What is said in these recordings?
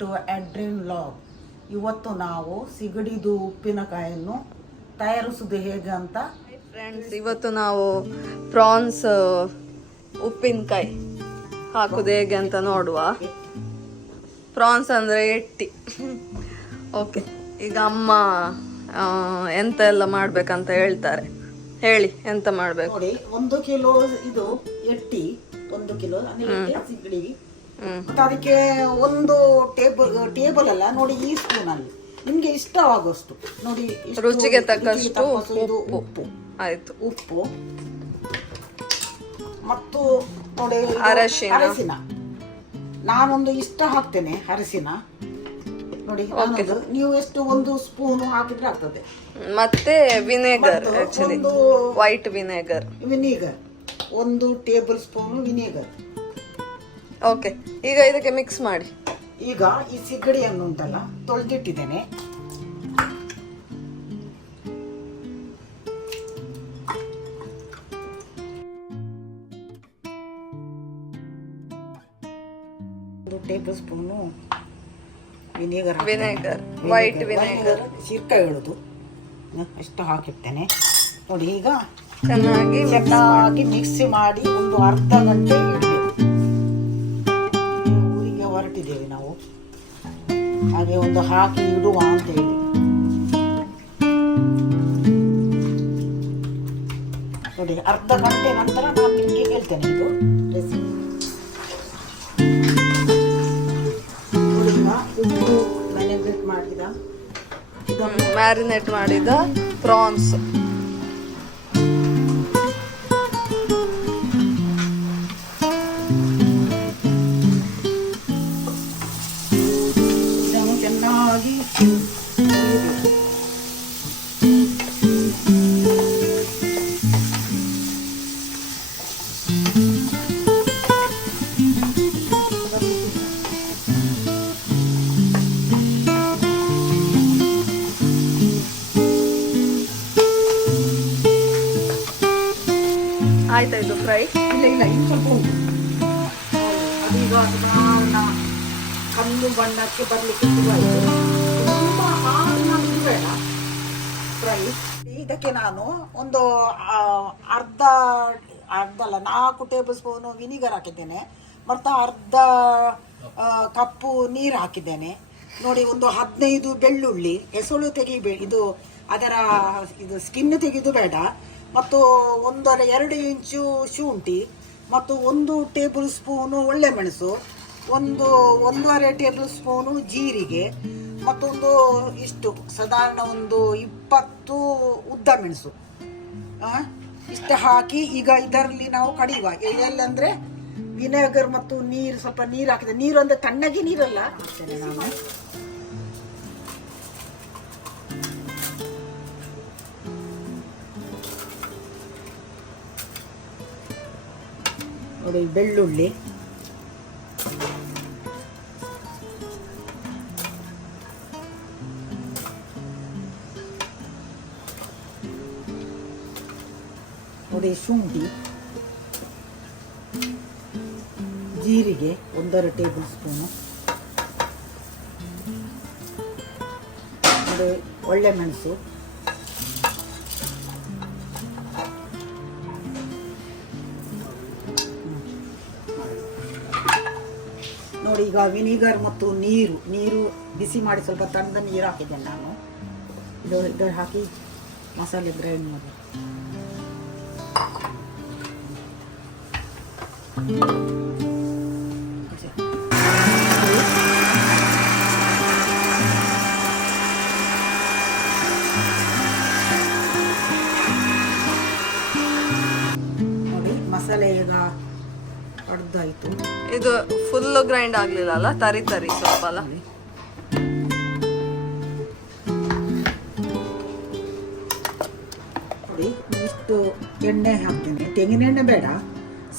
To ಅಡ್ರಿನ್ log. ಇವತ್ತು ನಾವು ಸಿಗಡಿದು ಉಪ್ಪಿನಕಾಯನ್ನು ತಯಾರಿಸುವುದು ಹೇಗೆ ಅಂತ. ಫ್ರೆಂಡ್ಸ್, ಇವತ್ತು ನಾವು ಪ್ರಾನ್ಸ್ ಉಪ್ಪಿನಕಾಯಿ ಹಾಕುದು ಹೇಗೆ ಅಂತ ನೋಡುವ. ಪ್ರಾನ್ಸ್ ಅಂದರೆ ಎಟ್ಟಿ. ಓಕೆ, ಈಗ ಅಮ್ಮ ಎಂತ ಎಲ್ಲ ಮಾಡ್ಬೇಕಂತ ಹೇಳ್ತಾರೆ. ಹೇಳಿ, ಎಂತ ಮಾಡ್ಬೇಕು? ನೋಡಿ, 1 ಕಿಲೋ ಇದು ಎಟ್ಟಿ, 1 ಕಿಲೋ ಸಿಗಡಿ. ಮತ್ತೆ ಅದಕ್ಕೆ 1 ಟೇಬಲ್ ಅಲ್ಲ ನೋಡಿ, ಈ ಸ್ಪೂನ್ ಅಲ್ಲಿ ನಿಮ್ಗೆ ಇಷ್ಟವಾಗುವಷ್ಟು ನೋಡಿ, ರುಚಿಗೆ ತಕ್ಕಷ್ಟು ಉಪ್ಪು. ಆಯ್ತು, ಉಪ್ಪು ಮತ್ತು ನೋಡಿ ಅರಶಿನ. ನಾನೊಂದು ಇಷ್ಟ ಹಾಕ್ತೇನೆ ಅರಸಿನ ನೋಡಿ. ನೀವು ಎಷ್ಟು 1 ಸ್ಪೂನ್ ಹಾಕಿದ್ರೆ ಆಗ್ತದೆ. ಮತ್ತೆ vinegar, actually white vinegar 1 tablespoon vinegar. Okay, ಈಗ ಇದಕ್ಕೆ ಮಿಕ್ಸ್ ಮಾಡಿ. ಈಗ ಈ ಸಿಗಡಿಯನ್ನು ಉಂಟಲ್ಲ ತೊಳೆದಿಟ್ಟಿದ್ದೇನೆ. Tablespoon vinegar, white vinegar, ಸಿರ್ಕ ಹೇಳುದು ಅಷ್ಟು ಹಾಕಿರ್ತೇನೆ ನೋಡಿ. ಈಗ ಚೆನ್ನಾಗಿ ಮಿಕ್ಸಿ ಮಾಡಿ ಒಂದು ಅರ್ಧ ಗಂಟೆ ಇಡಬೇಕು. ಊರಿಗೆ ಹೊರಟಿದ್ದೇವೆ ನಾವು, ಹಾಗೆ ಒಂದು ಹಾಕಿ ಇಡುವ ಅಂತ ಹೇಳಿ. ನೋಡಿ, ಅರ್ಧ ಗಂಟೆ ನಂತರ ನಾನು ನಿಮಗೆ ಹೇಳ್ತೇನೆ ಇದು ರೆಸಿಪಿ. ಉಪ್ಪು ಮ್ಯಾರಿನೇಟ್ ಮಾಡಿದ ಪ್ರಾನ್ಸ್. ಇದನ್ನು ಚೆನ್ನಾಗಿ ಆಯ್ತಾ ಇದು ಫ್ರೈ? ಇಲ್ಲ, ಇನ್ನು ಸ್ವಲ್ಪ ಉಂಟು. ಅದೀಗ ಅದನ್ನ ಕಲ್ಲು ಬಣ್ಣಕ್ಕೆ ಬರಲಿಕ್ಕೆ ಶುರುವಾಯಿತು. ತುಂಬ ಹಾಗೆ ಬೇಡ ಫ್ರೈ. ಇದಕ್ಕೆ ನಾನು ಒಂದು ಅರ್ಧ ಅಲ್ಲ 4 ಟೇಬಲ್ ಸ್ಪೂನು ವಿನಿಗರ್ ಹಾಕಿದ್ದೇನೆ. ಮತ್ತು ಅರ್ಧ ಕಪ್ಪು ನೀರು ಹಾಕಿದ್ದೇನೆ ನೋಡಿ. ಒಂದು 15 ಬೆಳ್ಳುಳ್ಳಿ, ಎಸಳು ತೆಗಿಬೇಡಿ, ಇದು ಅದರ ಇದು ಸ್ಕಿನ್ ತೆಗೆದು ಬೇಡ. ಮತ್ತು 1.5 ಇಂಚು ಶುಂಠಿ, ಮತ್ತು 1 ಟೇಬಲ್ ಸ್ಪೂನು ಒಳ್ಳೆಮೆಣಸು, 1.5 ಟೇಬಲ್ ಸ್ಪೂನು ಜೀರಿಗೆ, ಮತ್ತೊಂದು ಇಷ್ಟು ಸಾಧಾರಣ ಒಂದು 20 ಉದ್ದ ಮೆಣಸು. ಇಷ್ಟು ಹಾಕಿ ಈಗ ಇದರಲ್ಲಿ ನಾವು ಕಡಿಯುವ. ಎಲ್ಲಂದ್ರೆ ವಿನೆಗರ್ ಮತ್ತು ನೀರು, ಸ್ವಲ್ಪ ನೀರು ಹಾಕಿದೆ. ನೀರು ಅಂದ್ರೆ ತಣ್ಣಗೆ ನೀರಲ್ಲ ನಾನು. ನೋಡಿ, ಬೆಳ್ಳುಳ್ಳಿ, ನೋಡಿ ಶುಂಠಿ, ಜೀರಿಗೆ 1.5 ಟೇಬಲ್ ಸ್ಪೂನು, ನೋಡಿ ಒಳ್ಳೆಮೆಣಸು, ನೋಡಿ. ಈಗ ವಿನಿಗರ್ ಮತ್ತು ನೀರು ಬಿಸಿ ಮಾಡಿ ಸ್ವಲ್ಪ ತಣ್ಣದ ನೀರು ಹಾಕಿದ್ದೇನೆ ನಾನು. ಇದನ್ನು ಹಾಕಿ ಮಸಾಲೆ ಗ್ರೈಂಡ್ ಮಾಡಿ. ನೋಡಿ, ಮಸಾಲೆ ಈಗ ಅರ್ಧಾಯ್ತು. ಇದು ಫುಲ್ ಗ್ರೈಂಡ್ ಆಗ್ಲಿಲ್ಲ ಅಲ್ಲ, ತರಿ ಸ್ವಲ್ಪ ಅಲ್ಲ. ನೋಡಿ, ಇಷ್ಟು ಎಣ್ಣೆ ಹಾಕ್ತೇನೆ. ತೆಂಗಿನ ಎಣ್ಣೆ ಬೇಡ,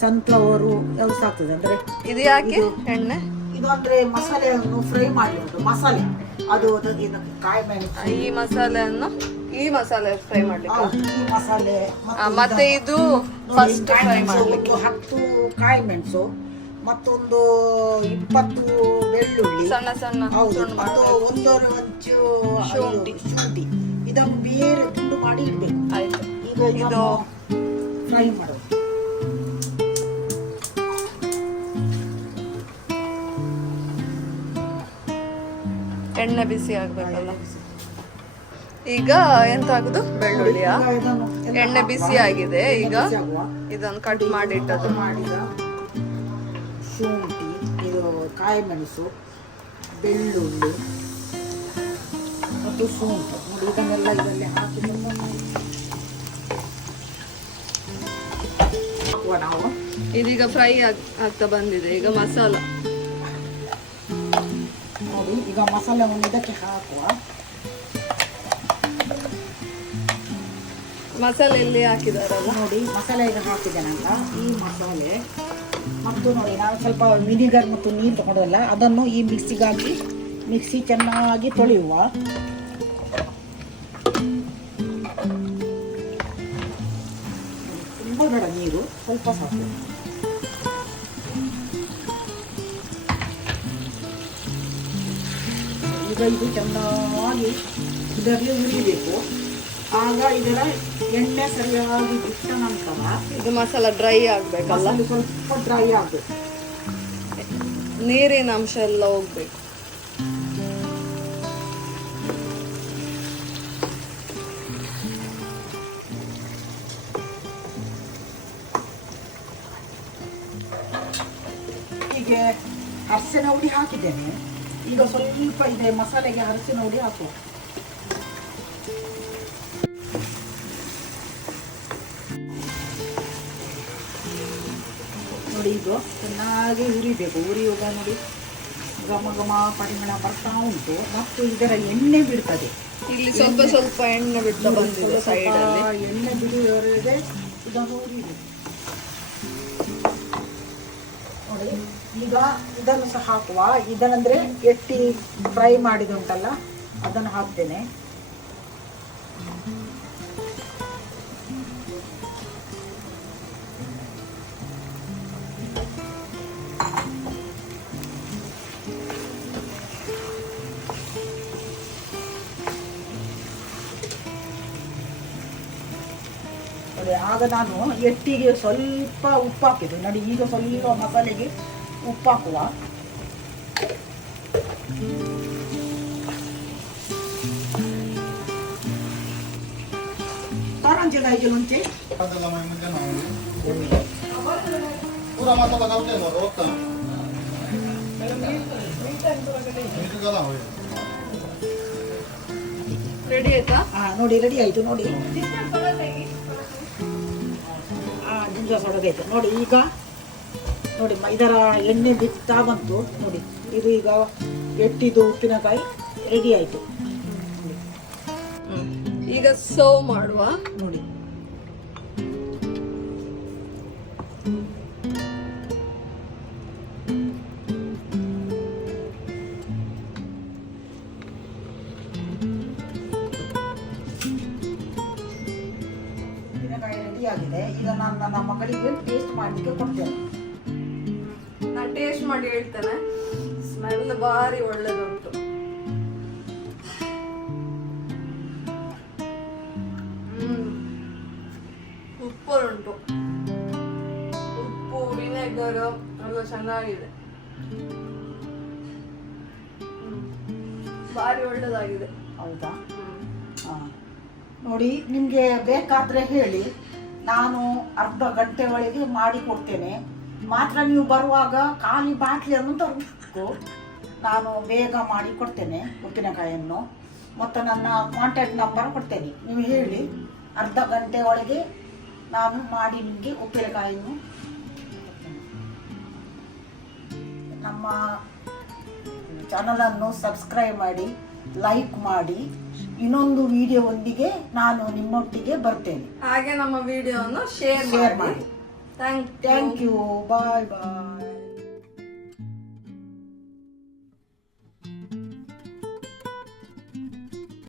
ಸನ್ಫ್ಲವರು ಯಾವ್ದು ಆಗ್ತದೆ ಅಂದ್ರೆ. ಇದು ಯಾಕೆ ಎಣ್ಣೆ? ಇದು ಅಂದ್ರೆ ಮಸಾಲೆಯನ್ನು ಫ್ರೈ ಮಾಡಿರೋದು ಮಸಾಲೆ. ಅದು ಕಾಯಿ ಮೆಣಸು, ಈ ಮಸಾಲೆ ಫ್ರೈ ಮಾಡ್ಲಿಕ್ಕೆ. ಈ ಮಸಾಲೆ ಮತ್ತೆ ಇದು ಫಸ್ಟ್ ಫ್ರೈ ಮಾಡ್ಲಿಕ್ಕೆ. 10 ಕಾಯಿ ಮೆಣಸು, ಮತ್ತೊಂದು 20 ಬೆಳ್ಳುಳ್ಳಿ, ಸಣ್ಣ ಸಣ್ಣ ಹೌದು, ತುಂಡು ಮತ್ತು ಮಾಡ್ಬೇಕು. 1 ಇಂಚು ಶುಂಠಿ. ಶುಂಠಿ. ಇದನ್ನು ಬೇರೆ ತುಂಡು ಮಾಡಿ ಇಡ್ಬೇಕು. ಆಯ್ತು. ಈಗ ಇದನ್ನು ಫ್ರೈ ಮಾಡೋದು. ಎಣ್ಣೆ ಬಿಸಿ ಆಗ್ಬೇಕಲ್ಲ. ಈಗ ಎಂತ ಆಗುದು? ಬೆಳ್ಳುಳ್ಳಿಯ ಈಗ ಇದನ್ನು ಎಲ್ಲ ಎಣ್ಣೆ ಹಾಕುವ. ಬಿಸಿ ಆಗಿದೆ. ಈಗ ಬಿಸಿ ಆಗುವ. ಇದನ್ನು ಕಟ್ ಮಾಡಿ ಇಟ್ಟದ್ದು. ಮಾಡಿದ ಶುಂಠಿ, ಇದು ಕಾಯಿ ಮೆಣಸು, ಬೆಳ್ಳುಳ್ಳಿ ಮತ್ತು ಶುಂಠಿ ನೋಡಿ, ಇದನ್ನೆಲ್ಲ ಇದರಲ್ಲಿ ಹಾಕಿ ಹಾಕುವ ನಾವು. ಇದೀಗ ಫ್ರೈ ಆಗ್ತಾ ಬಂದಿದೆ. ಈಗ ಮಸಾಲ ನೋಡಿ, ಈಗ ಮಸಾಲೆವನ್ನು ಇದಕ್ಕೆ ಹಾಕುವ. ಮಸಾಲೆ ಎಲ್ಲಿ ಹಾಕಿದಾರಲ್ಲ ನೋಡಿ, ಮಸಾಲೆ ಈಗ ಹಾಕಿದ್ದೇನಲ್ಲ, ಈ ಮಸಾಲೆ ಮತ್ತು ನೋಡಿ ನಾನು ಸ್ವಲ್ಪ ವಿನಿಗರ್ ಮತ್ತು ನೀರು ತಗೊಂಡಲ್ಲ, ಅದನ್ನು ಈ ಮಿಕ್ಸಿಗೆ ಹಾಕಿ ಮಿಕ್ಸಿ ಚೆನ್ನಾಗಿ ತೊಳೆಯುವ. ತುಂಬ ಬೇಡ ನೀರು, ಸ್ವಲ್ಪ ಸಾಕು. ಈಗ ಇದು ಚೆನ್ನಾಗಿ ಇದರಲ್ಲಿ ಹುರಿಬೇಕು. ಆಗ ಇದರ ಎಣ್ಣೆ ಸರಿಯಾಗಿ ಬಿಟ್ಟ ನಂತರ ಇದು ಮಸಾಲ ಡ್ರೈ ಆಗ್ಬೇಕಲ್ಲ, ಮಸಾಲೆ ಸ್ವಲ್ಪ ಡ್ರೈ ಆಗಬೇಕು. ನೀರಿನ ಅಂಶ ಎಲ್ಲ ಹೋಗ್ಬೇಕು. ಹೀಗೆ ಅರಸಿನ ಹುಡಿ ಹಾಕಿದ್ದೇನೆ. ಈಗ ಸ್ವಲ್ಪ ಇದೆ ಮಸಾಲೆಗೆ ಅರಸಿನ ಹುಡಿ ಹಾಕುವ. ನೋಡಿ, ಇದು ಚೆನ್ನಾಗಿ ಹುರಿಬೇಕು. ಹುರಿಯುವಾಗ ನೋಡಿ ಘಮ ಘಮ ಪರಿಮಳ ಬರ್ತಾ ಉಂಟು ಮತ್ತು ಇದರ ಎಣ್ಣೆ ಬಿಡ್ತದೆ. ಇಲ್ಲಿ ಸ್ವಲ್ಪ ಸ್ವಲ್ಪ ಎಣ್ಣೆ ಬಿಡ್ತಾ ಬಂದಿದೆ ಸೈಡ್ ಅಲ್ಲಿ. ಎಣ್ಣೆ ಬಿಡುವವರೆಗೆ ಇದನ್ನು ಹುರಿಬೇಕು. ನೋಡಿ, ಈಗ ಇದನ್ನು ಸಹ ಹಾಕುವ. ಇದನ್ನಂದ್ರೆ ಎಟ್ಟಿ ಫ್ರೈ ಮಾಡಿದುಂಟಲ್ಲ, ಅದನ್ನು ಹಾಕ್ತೇನೆ. ಆಗ ನಾನು ಎಟ್ಟಿಗೆ ಸ್ವಲ್ಪ ಉಪ್ಪು ಹಾಕಿದೆ ನೋಡಿ. ಈಗ ಸ್ವಲ್ಪ ಮಸಾಲೆಗೆ ಉಪ್ಪು ಹಾಕುವ. ಕಾರಂಜಿ ಗಾಯಿಗೆ ಮುಂಚೆ ರೆಡಿ ಆಯ್ತಾ? ನೋಡಿ, ರೆಡಿ ಆಯ್ತು ನೋಡಿ. ಜಿಂಜ ಸೊಡಗಾಯ್ತು ನೋಡಿ. ಈಗ ನೋಡಿ ಇದರ ಎಣ್ಣೆ ಬಿಡ್ತಾ ಬಂತು ನೋಡಿ. ಇದು ಈಗ ಎಟ್ಟಿದು ಉಪ್ಪಿನಕಾಯಿ ರೆಡಿ ಆಯ್ತು. ಈಗ ಸರ್ವ್ ಮಾಡುವ ನೋಡಿ. ರೆಡಿ ಆಗಿದೆ. ಈಗ ನಾನು ನನ್ನ ಮಗಳಿಗೆ ಟೇಸ್ಟ್ ಮಾಡಲಿಕ್ಕೆ ಕೊಡ್ತೇನೆ. ನಾನು ಟೇಸ್ಟ್ ಮಾಡಿ ಹೇಳ್ತೇನೆ. ಸ್ಮೆಲ್ ಭಾರಿ ಒಳ್ಳೆದುಂಟು. ಉಪ್ಪು ಉಂಟು, ಉಪ್ಪು ವಿನೆಗರ್ ಎಲ್ಲ ಚೆನ್ನಾಗಿದೆ. ಭಾರಿ ಒಳ್ಳೆದಾಗಿದೆ. ಹೌದಾ? ನೋಡಿ, ನಿಮಗೆ ಬೇಕಾದರೆ ಹೇಳಿ, ನಾನು ಅರ್ಧ ಗಂಟೆ ಒಳಗೆ ಮಾಡಿ ಕೊಡ್ತೇನೆ. ಮಾತ್ರ ನೀವು ಬರುವಾಗ ಖಾಲಿ ಬಾಟ್ಲಿಯನ್ನು ತರಬೇಕು. ನಾನು ಬೇಗ ಮಾಡಿ ಕೊಡ್ತೇನೆ ಉಪ್ಪಿನಕಾಯಿಯನ್ನು. ಮತ್ತು ನನ್ನ ಕಾಂಟ್ಯಾಕ್ಟ್ ನಂಬರ್ ಕೊಡ್ತೇನೆ. ನೀವು ಹೇಳಿ, ಅರ್ಧ ಗಂಟೆ ಒಳಗೆ ನಾನು ಮಾಡಿ ನಿಮಗೆ ಉಪ್ಪಿನಕಾಯಿಯನ್ನು. ನಮ್ಮ ಚಾನಲನ್ನು ಸಬ್ಸ್ಕ್ರೈಬ್ ಮಾಡಿ, ಲೈಕ್ ಮಾಡಿ. ಇನ್ನೊಂದು ವಿಡಿಯೋವೊಂದಿಗೆ ನಾನು ನಿಮ್ಮೊಟ್ಟಿಗೆ ಬರ್ತೇನೆ. ಹಾಗೆ ನಮ್ಮ ವಿಡಿಯೋವನ್ನು ಶೇರ್ ಮಾಡಿ. Thank you. Bye bye.